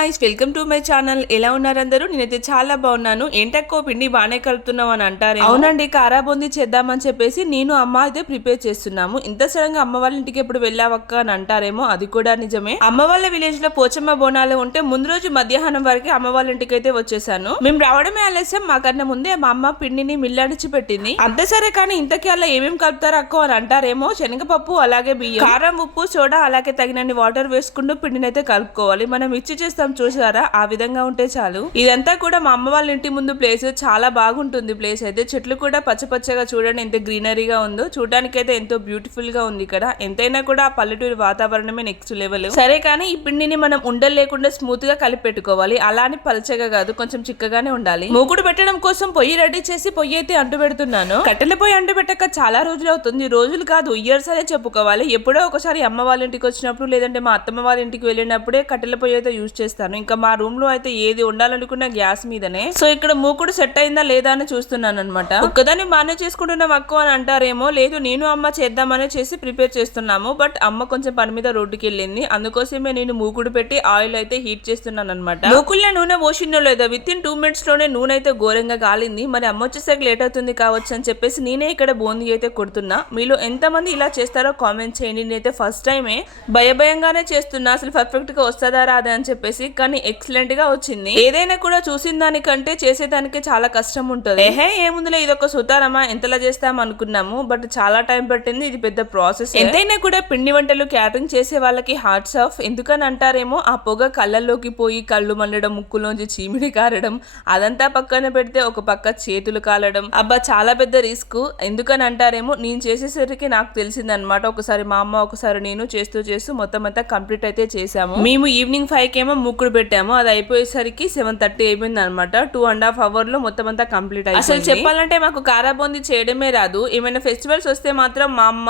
Guys welcome to my channel ఎలా ఉన్నారు అందరూ? నేనైతే చాలా బాగున్నాను. ఏంటక్కో పిండి బాగానే కలుపుతున్నావు అని అంటారు అవునండి. కారాబొంది చేద్దామని చెప్పేసి నేను అమ్మ అయితే ప్రిపేర్ చేస్తున్నాము. ఇంత సడన్గా అమ్మ వాళ్ళ ఇంటికి ఎప్పుడు వెళ్ళావక్క అని అంటారేమో అది కూడా నిజమే. అమ్మ వాళ్ళ విలేజ్లో పోచమ్మ బోనాలు ఉంటే ముందు రోజు మధ్యాహ్నం వరకు అమ్మ వాళ్ళ ఇంటికి అయితే వచ్చేసాను. మేము రావడమే ఆలస్యం. మాకన్నా ముందే మా అమ్మ పిండిని మిల్లాడిచి పెట్టింది. అంతే సరే కానీ ఇంతకీ అలా ఏమేమి కలుపుతారు అక్క అని అంటారేమో శనగపప్పు అలాగే బియ్యం కారం ఉప్పు సోడా అలాగే తగినన్ని వాటర్ వేసుకుంటూ పిండిని అయితే కలుపుకోవాలి. మనం ఇచ్చి చేస్తాం చూసారా? ఆ విధంగా ఉంటే చాలు. ఇదంతా కూడా మా అమ్మ వాళ్ళ ఇంటి ముందు ప్లేస్ చాలా బాగుంటుంది ప్లేస్ అయితే. చెట్లు కూడా పచ్చ పచ్చగా చూడండి ఎంత గ్రీనరీగా ఉందో. చూడడానికైతే అయితే ఎంతో బ్యూటిఫుల్గా ఉంది ఇక్కడ. ఎంతైనా కూడా ఆ పల్లెటూరి వాతావరణమే నెక్స్ట్ లెవెల్ సరే కానీ ఈ పిండిని మనం ఉండలు లేకుండా స్మూత్గా కలిపి పెట్టుకోవాలి. అలానే పలచగా కాదు కొంచెం చిక్కగానే ఉండాలి. మూకుడు పెట్టడం కోసం పొయ్యి రెడీ చేసి పొయ్యి అయితే అంటు పెడుతున్నాను. కట్టెల పొయ్యి అంటు పెట్టక చాలా రోజులు అవుతుంది. రోజులు కాదు ఇయర్స్ అనే చెప్పుకోవాలి. ఎప్పుడో ఒకసారి అమ్మ వాళ్ళ ఇంటికి వచ్చినప్పుడు లేదంటే మా అత్తమ్మ వాళ్ళ ఇంటికి వెళ్ళినప్పుడే కట్టెల పొయ్యి అయితే యూజ్ చేస్తాను. ఇంకా మా రూమ్లో అయితే ఏది ఉండాలనుకున్న గ్యాస్ మీదనే. సో ఇక్కడ మూకుడు సెట్ అయిందా లేదా అని చూస్తున్నాను అనమాట ఒక్కదాన్ని మానే చేసుకుంటున్నాం అక్కువ అని అంటారేమో లేదు నేను అమ్మ చేద్దామనే చేసి ప్రిపేర్ చేస్తున్నాము బట్ అమ్మ కొంచెం పని మీద రోడ్డుకి వెళ్ళింది అందుకోసమే నేను మూకుడు పెట్టి ఆయిల్ అయితే హీట్ చేస్తున్నాను అనమాట మూకుల్లో నూనె పోసిందో లేదా విత్ ఇన్ టూ మినిట్స్లోనే నూనె అయితే ఘోరంగా కాలింది మరి అమ్మ వచ్చేసరికి లేట్ అవుతుంది కావచ్చు అని చెప్పేసి నేనే ఇక్కడ బోంది అయితే కొడుతున్నా. మీలో ఎంతమంది ఇలా చేస్తారో కామెంట్ చేయండి. నేనైతే ఫస్ట్ టైమే భయభయంగానే చేస్తున్నా. అసలు పర్ఫెక్ట్గా వస్తుందా రాదా అని చెప్పేసి కానీ ఎక్సలెంట్గా వచ్చింది. ఏదైనా కూడా చూసిన దానికంటే చేసేదానికి చాలా కష్టం ఉంటుంది. ఏహే ఏముందిలే ఇది ఒక సుతారమా ఎంతలా చేస్తాం అనుకున్నాము బట్ చాలా టైం పట్టింది ఇది పెద్ద ప్రాసెస్. ఎంతైనా కూడా పిండి వంటలు క్యాటరింగ్ చేసే వాళ్ళకి హార్ట్స్ ఆఫ్ ఎందుకని అంటారేమో ఆ పొగ కళ్ళల్లోకి పోయి కళ్ళు మండడం ముక్కులోంచి చీమిడి కారడం అదంతా పక్కన పెడితే ఒక పక్క చేతులు కాలడం. అబ్బా చాలా పెద్ద రిస్క్. ఎందుకని అంటారేమో నేను చేసేసరికి నాకు తెలిసిందనమాట ఒకసారి మా అమ్మ ఒకసారి నేను చేస్తూ చేస్తూ మొత్తం అంతా కంప్లీట్ అయితే చేసాము మేము ఈవినింగ్ ఫైవ్ కేమో ముక్కుడు పెట్టాము అది అయిపోయేసరికి సెవెన్ థర్టీ అయిపోయింది అనమాట టూ అండ్ హాఫ్ అవర్లో మొత్తం అంతా కంప్లీట్ అయింది అసలు చెప్పాలంటే మాకు కారాబొంది చేయడమే రాదు. ఏమైనా ఫెస్టివల్స్ వస్తే మాత్రం మా అమ్మ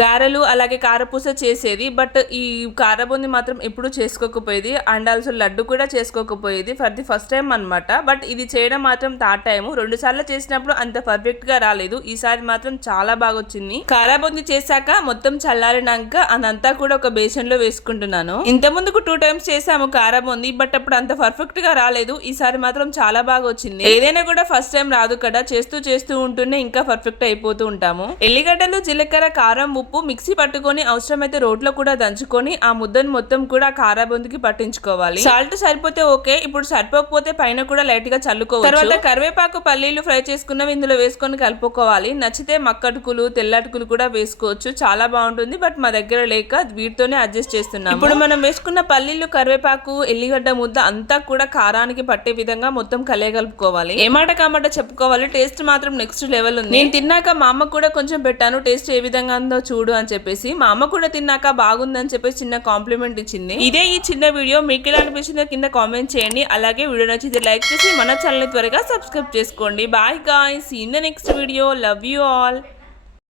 గారెలు అలాగే కారపూస చేసేది బట్ ఈ కారబూంది మాత్రం ఎప్పుడు చేసుకోకపోయేది. అండ్ ఆల్సో లడ్డు కూడా చేసుకోకపోయేది ఫర్ ది ఫస్ట్ టైం అన్నమాట. బట్ ఇది చేయడం మాత్రం థర్డ్ టైం రెండు సార్లు చేసినప్పుడు అంత పర్ఫెక్ట్గా రాలేదు. ఈసారి మాత్రం చాలా బాగా వచ్చింది కారబూంది చేశాక మొత్తం చల్లారినాక అదంతా కూడా ఒక బేసన్లో వేసుకుంటున్నాను. ఇంత ముందుకు టూ టైమ్స్ చేసాము కారాబూంది బట్ అప్పుడు అంత పర్ఫెక్ట్గా రాలేదు. ఈసారి మాత్రం చాలా బాగా వచ్చింది ఏదైనా కూడా ఫస్ట్ టైం రాదు కదా. చేస్తూ చేస్తూ ఉంటూనే ఇంకా పర్ఫెక్ట్ అయిపోతూ ఉంటాము. ఎల్లిగడ్డలు జీలకర్ర కారం ఉప్పు మిక్సీ పట్టుకొని అవసరమైతే రోట్లో కూడా దంచుకొని ఆ ముద్దను మొత్తం కూడా కారాబొందుకి పట్టించుకోవాలి. సాల్ట్ సరిపోతే ఓకే ఇప్పుడు సరిపోకపోతే పైన కూడా లైట్గా చల్లుకోవాలి తర్వాత కరివేపాకు పల్లీలు ఫ్రై చేసుకున్నవి ఇందులో వేసుకొని కలుపుకోవాలి. నచ్చితే మక్కటుకులు తెల్లటుకులు కూడా వేసుకోవచ్చు. చాలా బాగుంటుంది బట్ మా దగ్గర లేక వీటితోనే అడ్జస్ట్ చేస్తున్నాం ఇప్పుడు మనం వేసుకున్న పల్లీలు కరివేపాకు ఎల్లిగడ్డ ముద్ద అంతా కూడా కారానికి పట్టే విధంగా మొత్తం కలగలుపుకోవాలి ఏమాట కామాట చెప్పుకోవాలి. టేస్ట్ మాత్రం నెక్స్ట్ లెవెల్ ఉంది. నేను తిన్నాక మా అమ్మ కూడా కొంచెం పెట్టాను. టేస్ట్ ఏ విధంగా ఉందో చూడు అని చెప్పేసి మా అమ్మ కూడా తిన్నాక బాగుందని చెప్పేసి చిన్న కాంప్లిమెంట్ ఇచ్చింది. ఇదే ఈ చిన్న వీడియో మీకు ఎలా అనిపించిందో కింద కామెంట్ చేయండి. అలాగే వీడియో నచ్చితే లైక్ చేసి మన ఛానల్ త్వరగా సబ్స్క్రైబ్ చేసుకోండి. Bye guys in the next video love you all